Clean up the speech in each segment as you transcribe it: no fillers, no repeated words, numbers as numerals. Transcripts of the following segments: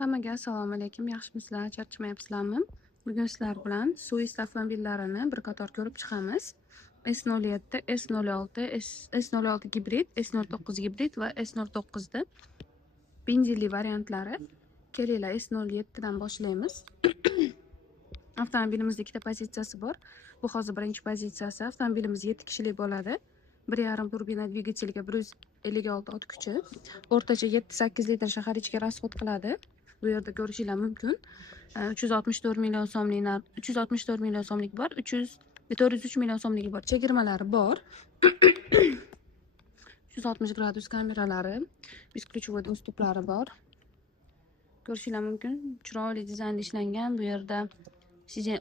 Hammaga assalomu alaykum. Yaxshimisizlar? Charchamayapsizlarmi? Bugun sizlar bilan Suis avtomobillarini bir qator ko'rib chiqamiz. S07, S06, S06 gibrid, S09 gibrid va S09 da benzinli variantlari. Kelinglar S07 dan boshlaymiz. Avtomobilimizda ikkita pozitsiyasi bor. Bu hozir birinchi pozitsiyasi. Avtomobilimiz 7 kishilik bo'ladi. 1,5 turbina dvigatelga 156 ot kuchi. O'rtacha 7-8 litr shahar ichiga rasxod qiladi. Bu yerda ko'rishingiz mumkin. 364 million so'mlik 364 million so'mlik bor, 403 million so'mligi bor. Chegirmalari bor. 360 gradus kameralari, beskluchovoy dostuplari bor. Ko'rishingiz mumkin. Chiroyli dizaynda ishlangan. Bu yerda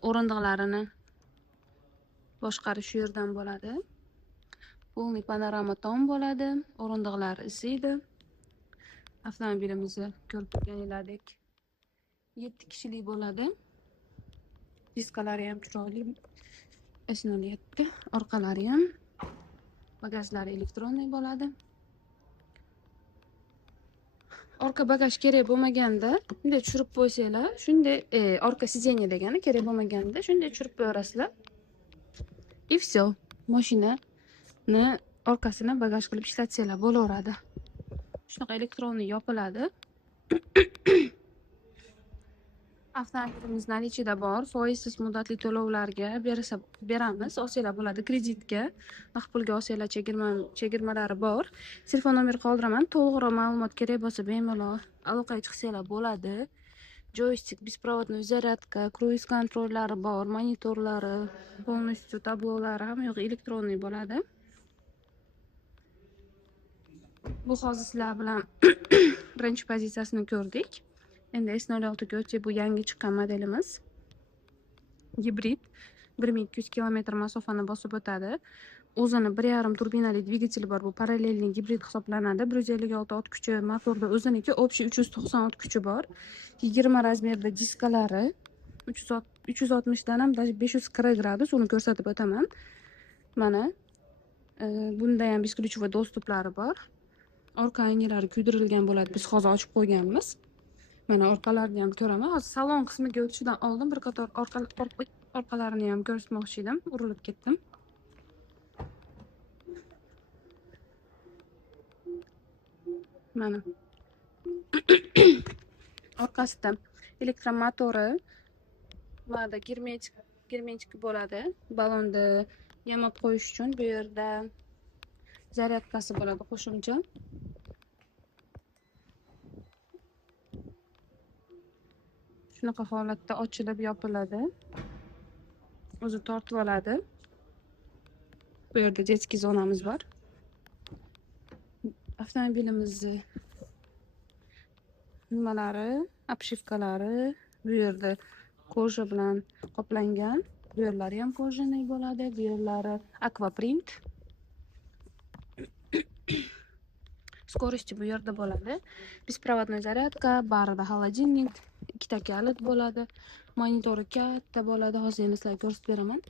o'rindiqlarini boshqarish shu yerdan bo'ladi. Полный panorama tom bo'ladi. O'rindiqlar isiydi. Avtomobilimizni ko'rib turganingizdek 7 kishilik bo'ladi. Diskalari ham chiroyli. S07. Orqalari ham, bagajlari elektronniy bo'ladi. Orqa bagaj kerak bo'lmaganda bunday tushirib qo'ysanglar, shunday orqa sidenье degani kerak bo'lmaganda shunday tushirib qo'yasizlar. И всё. Mashinani orqasini bagaj qilib ishlatsanglar bo'laveradi. Shunaqa elektronniy yopiladi. Avtomobilimizning ichida bor. Foizsiz muddatli to'lovlarga beramiz. Olsanglar bo'ladi. Kreditga, naqd pulga olsanglar chegirmalari bor. Telefon nomeri qoldiraman. To'liqroq ma'lumot kerak bo'lsa bemalol aloqaga chiqsanglar bo'ladi. Joystick, беспроводной zaryadka, kruiz kontrollari bor, monitorlari, полностью tablolari hamma yo'q elektronniy bo'ladi. Bu hozir sizlar bilan birinchi pozitsiyasini ko'rdik. Endi S06 ga o'tsak, bu yangi chiqqan modelimiz. Gibrid 1200 km masofani bosib o'tadi. O'zini 1,5 turbinali dvigatel bor. Bu parallelniy gibrid hisoblanadi. 156 ot kuchi, motorda o'ziniki общий 390 ot kuchi bor. 20 razmerda diskalari, 360 dan ham 540 gradus uni ko'rsatib o'taman. Mana bunda ham beskluchovoy dostuplari bor. Orqa oynalari kuydirilgan bo'ladi. Biz hozir ochib qo'yganmiz. Mana orqalarini ham ko'raman. Hozir salon qismiga o'tishdan oldin bir qator orqalarini ham ko'rsatmoqchi edim. Urilib ketdim. Mana orqasida elektromotori va germetik bo'ladi. Balonni yamab qo'yish uchun bu yerda zaryadkasi bo'ladi qo'shimcha. Shunaqa holatda ochilib yopiladi. O'zi tortib oladi. Bu yerda детский zonamiz bor. Avtomobilimizning nimalari, obshivkalari bu yerda koja bilan qoplangan. Bu yerlari ham kojaniy bo'ladi. Bu yerlari aquaprint. Скорости bu yerda bo'ladi. Беспроводной zaryadka, barida холодильник, ikkita kalit bo'ladi. Monitori katta bo'ladi. Hozir endi sizlarga ko'rsatib beraman.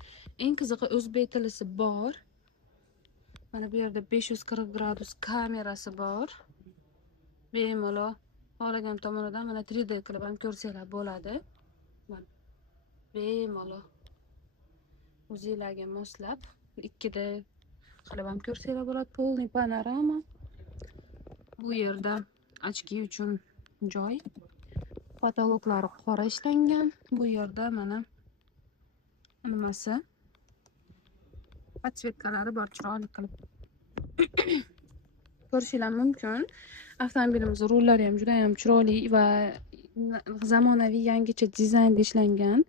Eng qizig'i o'zbek tilisi bor. Mana bu yerda 540 gradus kamerasi bor. Bemalol xohlagan tomonidan mana 3D qilib ham ko'rsanglar bo'ladi. Mana bemalol o'zingizlarga moslab 2D qilib ham ko'rsanglar bo'ladi. Полный panorama. Bu yerda ochki uchun joy. Patologlari qora ishlangan. Bu yerda mana nimasi? Podsvetkalari bor chiroyli qilib. Ko'rishingiz mumkin. Avtomobilimiz rullari ham juda ham chiroyli va zamonaviy yangicha dizaynda ishlangan.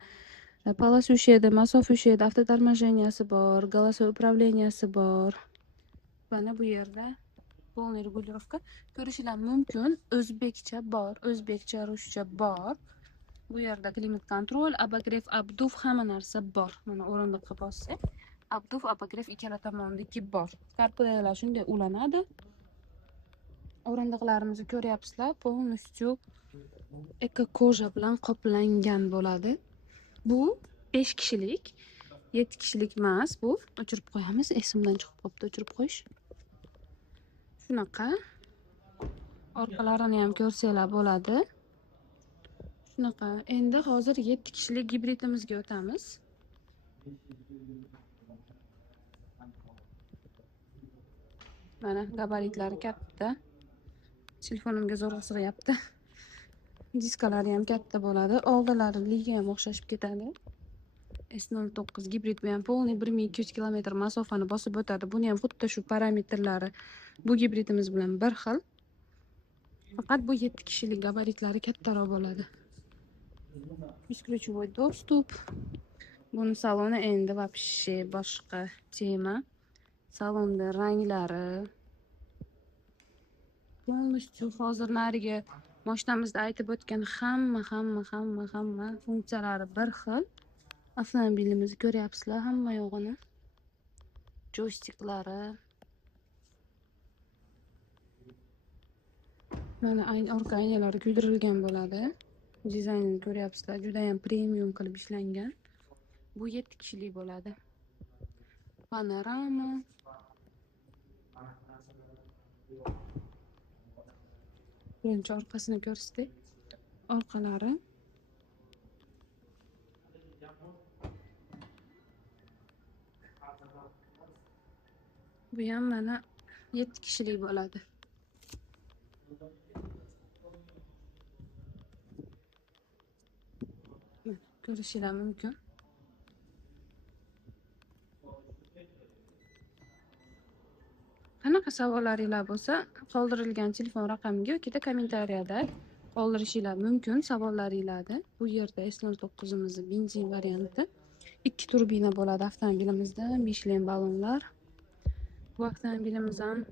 Полоса ushaydi, masofa ushaydi, avtotormojeniyasi bor, голосовой управленияsi bor. Mana bu yerda полный регулировка ko'rishingiz mumkin. O'zbekcha bor, o'zbekcha, ruscha bor. Bu yerda klimat kontrol, обогрев, обдув hamma narsa bor. Mana o'rindiqqa bossak, обдув, обогрев ikkala tomondagi bor. Karpulalar shunday ulanadi. O'rindiqlarimizni ko'ryapsizlar, полностью eko koja bilan qoplangan bo'ladi. Bu 5 kishilik, 7 kishilik emas bu. O'chirib qo'yamiz. Esimdan chiqib qopti o'chirib qo'yish. Shunaqa. Orqalarini ham ko'rsanglar bo'ladi. Shunaqa. Endi hozir 7 kishilik gibridimizga o'tamiz. Mana gabaritlari katta. Telefonimga zo'rg'a sig'yapti. Diskalari ham katta bo'ladi. Oldilari liga ham o'xshashib ketadi. S09 gibrid bu ham polniy 1200 kilometr masofani bosib o'tadi. Buni ham xuddi shu parametrlari bu gibridimiz bilan bir xil. Faqat bu 7 kishilik gabaritlari kattaroq bo'ladi. Bесключевой достуp. Buni saloni endi вообще boshqa tema. Salonda ranglari полностью hozir nariga mashinamizda aytib o'tgan hamma funksiyalari bir xil. Avtomobilimizni ko'ryapsizlar hamma yo'g'ini. Joystiklari. Mana orqa oynalari kuydirilgan bo'ladi. Dizaynini ko'ryapsizlar, juda ham premium qilib ishlangan. Bu 7 kishilik bo'ladi. Panorama. Birinchi orqasini ko'rsatdik. Orqalari. Bu ham mana 7 kishilik bo'ladi. Ko'rishingiz mumkin. Qanaqa savollaringiz bo'lsa, qoldirilgan telefon raqamiga yoki kommentariyada qoldirishingiz mumkin savollaringizni. Bu yerda S09imiz benzin varianti. 2 turbina bo'ladi avtomobilimizda, Michelin ballonlar. Bu avtomobilimiz ham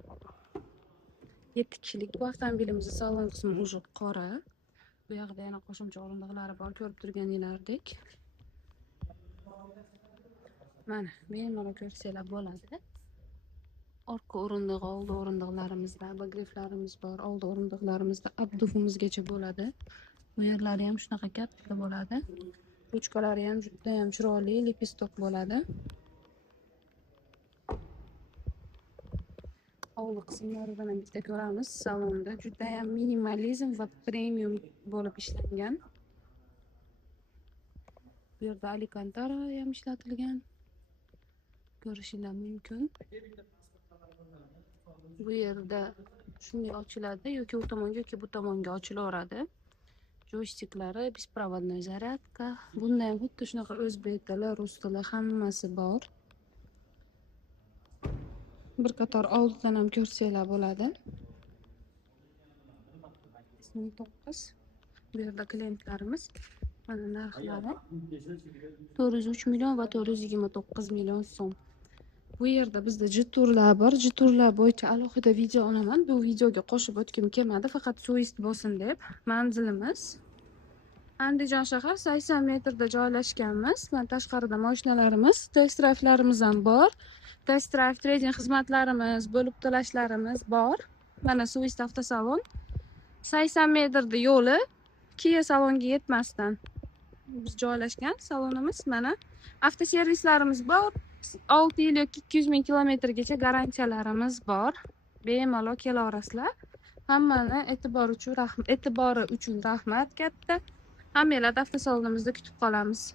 7 kishilik. Bu avtomobilimizning salon qismi уже qora. Bu yoqda yana qo'shimcha o'rindiqlari bor, ko'rib turganingizdek. Mana bemalol ko'rsanglar bo'ladi. Orqa o'rindig'i, old o'rindiqlarimizda bagriflarimiz bor. Old o'rindiqlarimizda abdufimizgacha bo'ladi. Bu yerlari ham shunaqa katta bo'ladi. Ruchkalari ham juda ham chiroyli, lepistok bo'ladi. Old qismlaridan ham bitta ko'ramiz. Salonda juda ham minimalizm va premium bo'lib ishlangan. Bu yerda Alcantara ham ishlatilgan. Ko'rishingiz mumkin. Bu yerda shunday ochiladi yoki u tomonga yoki bu tomonga ochilaveradi. Joystiklari, беспроводной зарядка. Bunda ham xuddi shunaqa o'zbek tili, rus tili hammasi bor. Bir qator oldidan ham ko'rsanglar bo'ladi. 9. Bu yerda klientlarimiz mana narxlari 403 million va 429 million so'm. Bu yerda bizda jiturlar bor. Jiturlar bo'yicha alohida video olaman. Bu videoga qo'shib o'tkim kelmadi, faqat suist bo'lsin deb. Manzilimiz Andijon shahar 80 metrda joylashganmiz. Mana tashqarida mashinalarimiz, test drive'larimiz ham bor. Test drive trading xizmatlarimiz, bo'lib to'lashlarimiz bor. Mana suist avtosalon. 80 metrda yo'li Kia salonga yetmasdan biz joylashgan salonimiz. Mana avtoservislarimiz bor. 6 yil yoki 200 ming kilometrgacha garantiyalarimiz bor. Bemalol kelaverasizlar. Hammani e'tibori uchun rahmat katta. Hammalarni avtosalonimizda kutib qolamiz.